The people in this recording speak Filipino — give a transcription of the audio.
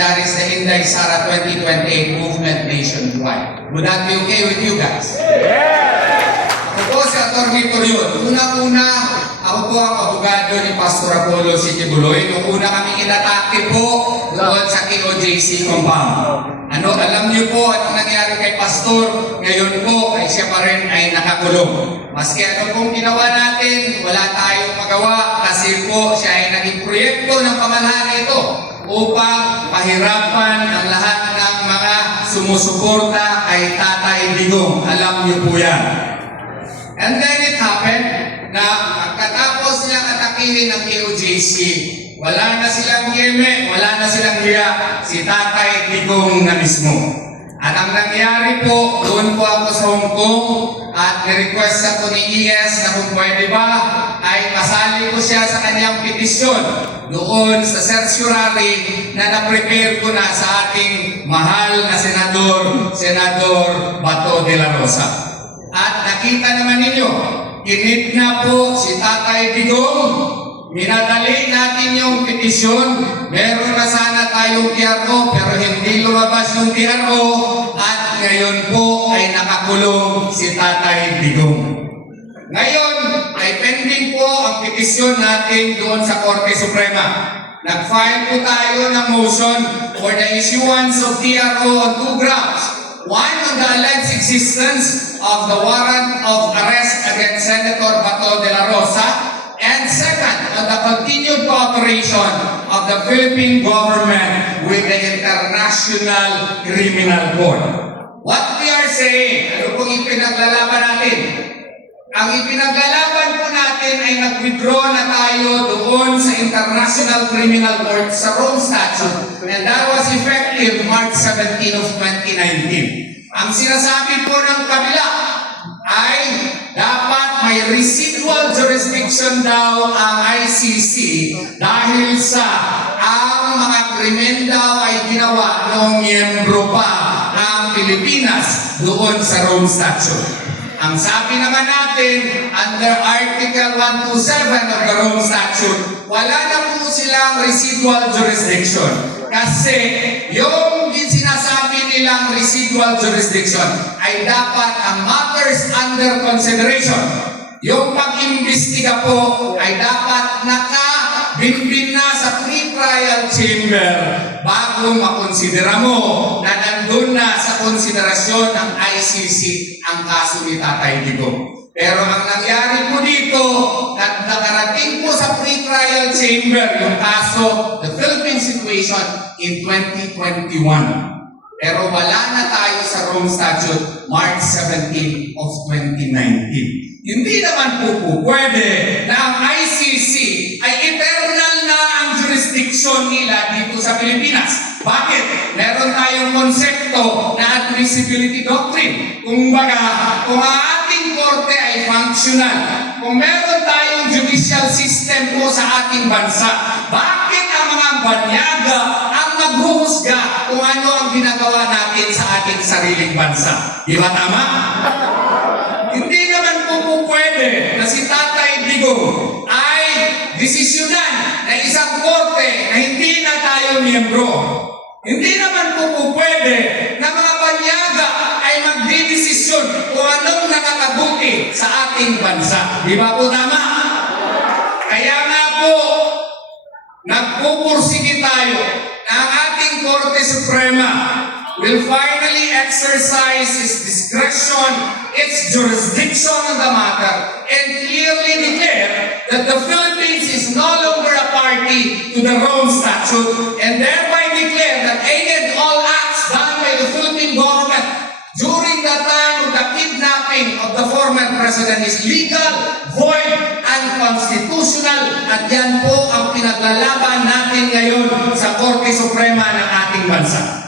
that is the Inday Sara 2028 movement nationwide. Would that be okay with you guys? Ako po si Atty. Torion. Una-una, ako po ang abogado ni Pastor Apollo Sitibuloy. Noong una kami inatake po doon sa KOJC compound. Alam niyo po anong nangyari kay Pastor, ngayon po ay siya pa rin ay nakakulong. Maski ano pong ginawa natin, wala tayong magawa kasi po siya ay naging proyekto ng pamahalaan ito upang pahirapan ang lahat ng mga sumusuporta kay Tatay Digong. Alam niyo po yan. And then it happened na pagkatapos niyang atakihin ng KOJC, wala na silang yeme, wala na silang hiya, si Tatay Digong na mismo. At ang nangyari po, doon po ako sa Hong Kong at ni-request ako ni ES na kung pwede ba ay pasali ko siya sa kanyang petisyon doon sa certiorari na na-prepare ko na sa ating mahal na Senador Bato de la Rosa. At nakita naman ninyo, kinidnap po si Tatay Digong. Minadali natin yung petisyon. Meron na sana tayong TRO pero hindi lumabas yung TRO at ngayon po ay nakakulong si Tatay Digong. Ngayon ay pending po ang petisyon natin doon sa Korte Suprema. Nag-file po tayo ng motion for the issuance of TRO on 2 grounds. One, on the alleged existence of the warrant of arrest against Senator Bato de la Rosa. And second, on the continued cooperation of the Philippine government with the International Criminal Court. What we are saying, ano pong ipinaglalaban natin? Ang ipinaglalaban po natin ay nag-withdraw na tayo doon sa International Criminal Court sa Rome Statute, and that was effective March 17 of 2019. Ang sinasabi po ng kabila ay dapat may residual jurisdiction daw ang ICC dahil sa ang mga krimen daw ay ginawa noong miyembro pa ang Pilipinas doon sa Rome Statute. Ang sabi naman natin, under Article 127 of the Rome Statute, wala na po silang residual jurisdiction. Kasi yung sinasabi nilang residual jurisdiction ay dapat ang matters under consideration. Yung pag-imbestiga po ay dapat naka-binbin na sa pre-trial chamber bago makonsidera mo na nandun na sa konsiderasyon ng ICC ang kaso ni Tatay Digong. Pero ang nangyari po dito, nakarating po sa pre-trial chamber yung kaso, the Philippine situation in 2021. Pero wala na tayo sa Rome Statute March 17 of 2019. Hindi naman po pwede na ang ICC ay eternal na ang jurisdiction nila dito sa Pilipinas. Bakit? Meron tayong konsepto na admissibility doctrine. Kung ang ating korte ay functional, kung meron tayong judicial system po sa ating bansa, bakit ang mga banyaga ang maghuhusga kung ano ang ginagawa natin sa ating sariling bansa? Di ba tama? Hindi naman po pwede na si Tatay Digong ay desisyonan na isang korte na hindi na tayo miyembro. Hindi naman po pwede na mga banyaga ay magdidesisyon kung anong nakakabuti sa ating bansa. Di ba po tama? Kaya nga po, nagpupursige tayo na ang ating Korte Suprema will finally exercise its discretion, its jurisdiction on the matter, and clearly declare that the Philippines is no longer a party to the Rome Statute, and thereby declare that any and all acts done by the Philippine government during the time of the kidnapping of the former president is legal, void, unconstitutional, at yan po ang pinaglalaban natin ngayon sa Korte Suprema ng ating bansa.